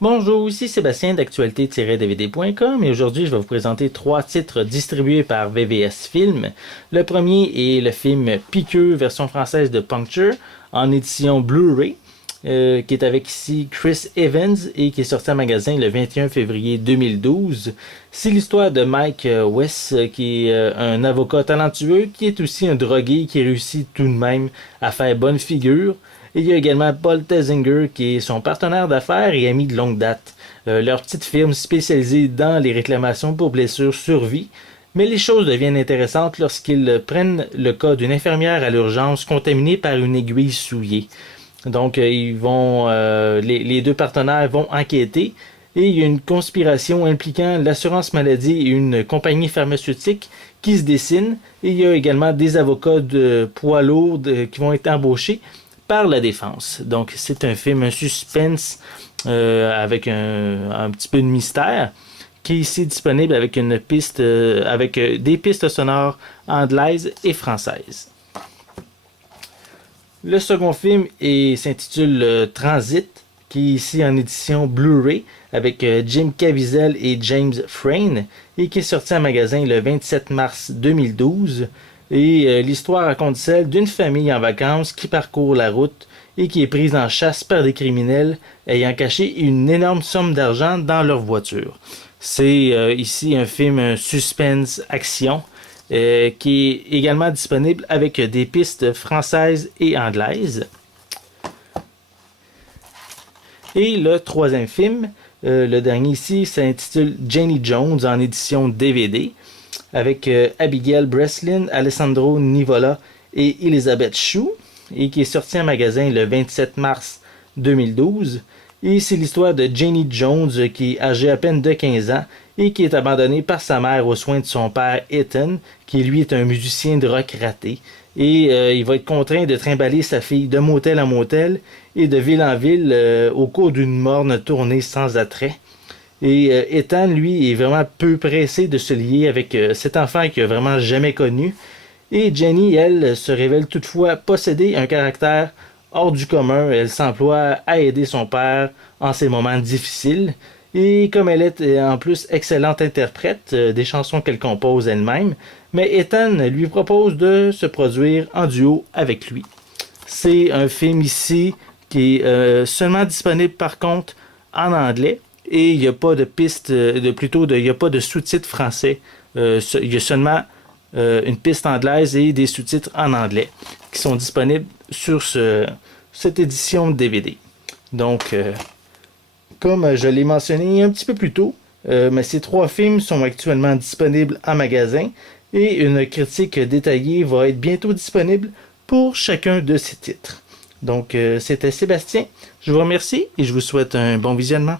Bonjour, ici Sébastien d'actualité-dvd.com et aujourd'hui je vais vous présenter trois titres distribués par VVS Films. Le premier est le film Piqueux, version française de Puncture, en édition Blu-ray, qui est avec ici Chris Evans et qui est sorti en magasin le 21 février 2012. C'est l'histoire de Mike West, qui est un avocat talentueux, qui est aussi un drogué qui réussit tout de même à faire bonne figure. Et il y a également Paul Tessinger qui est son partenaire d'affaires et ami de longue date. Leur petite firme spécialisée dans les réclamations pour blessures survit. Mais les choses deviennent intéressantes lorsqu'ils prennent le cas d'une infirmière à l'urgence contaminée par une aiguille souillée. Donc les deux partenaires vont enquêter et il y a une conspiration impliquant l'assurance maladie et une compagnie pharmaceutique qui se dessine. Et il y a également des avocats de poids lourds qui vont être embauchés par la défense. Donc c'est un film, un suspense avec un petit peu de mystère qui est ici disponible avec une piste avec des pistes sonores anglaises et françaises. Le second film s'intitule Transit, qui est ici en édition Blu-ray avec Jim Caviezel et James Frain et qui est sorti en magasin le 27 mars 2012. Et l'histoire raconte celle d'une famille en vacances qui parcourt la route et qui est prise en chasse par des criminels ayant caché une énorme somme d'argent dans leur voiture. C'est ici un film un suspense action qui est également disponible avec des pistes françaises et anglaises. Et le troisième film, le dernier ici, s'intitule Jenny Jones en édition DVD avec Abigail Breslin, Alessandro Nivola et Elizabeth Shue, et qui est sorti en magasin le 27 mars 2012. Et c'est l'histoire de Jenny Jones, qui est âgée à peine de 15 ans et qui est abandonnée par sa mère aux soins de son père Ethan, qui lui est un musicien de rock raté. Et il va être contraint de trimballer sa fille de motel en motel et de ville en ville au cours d'une morne tournée sans attrait. Et Ethan, lui, est vraiment peu pressé de se lier avec cet enfant qu'il n'a vraiment jamais connu. Et Jenny, elle, se révèle toutefois posséder un caractère hors du commun. Elle s'emploie à aider son père en ces moments difficiles. Et comme elle est en plus excellente interprète des chansons qu'elle compose elle-même, mais Ethan lui propose de se produire en duo avec lui. C'est un film ici qui est seulement disponible par contre en anglais. Et il n'y a pas de piste, il n'y a pas de sous-titres français. Il y a seulement une piste anglaise et des sous-titres en anglais qui sont disponibles sur cette édition de DVD. Donc, comme je l'ai mentionné un petit peu plus tôt, mais ces trois films sont actuellement disponibles en magasin et une critique détaillée va être bientôt disponible pour chacun de ces titres. Donc, c'était Sébastien. Je vous remercie et je vous souhaite un bon visionnement.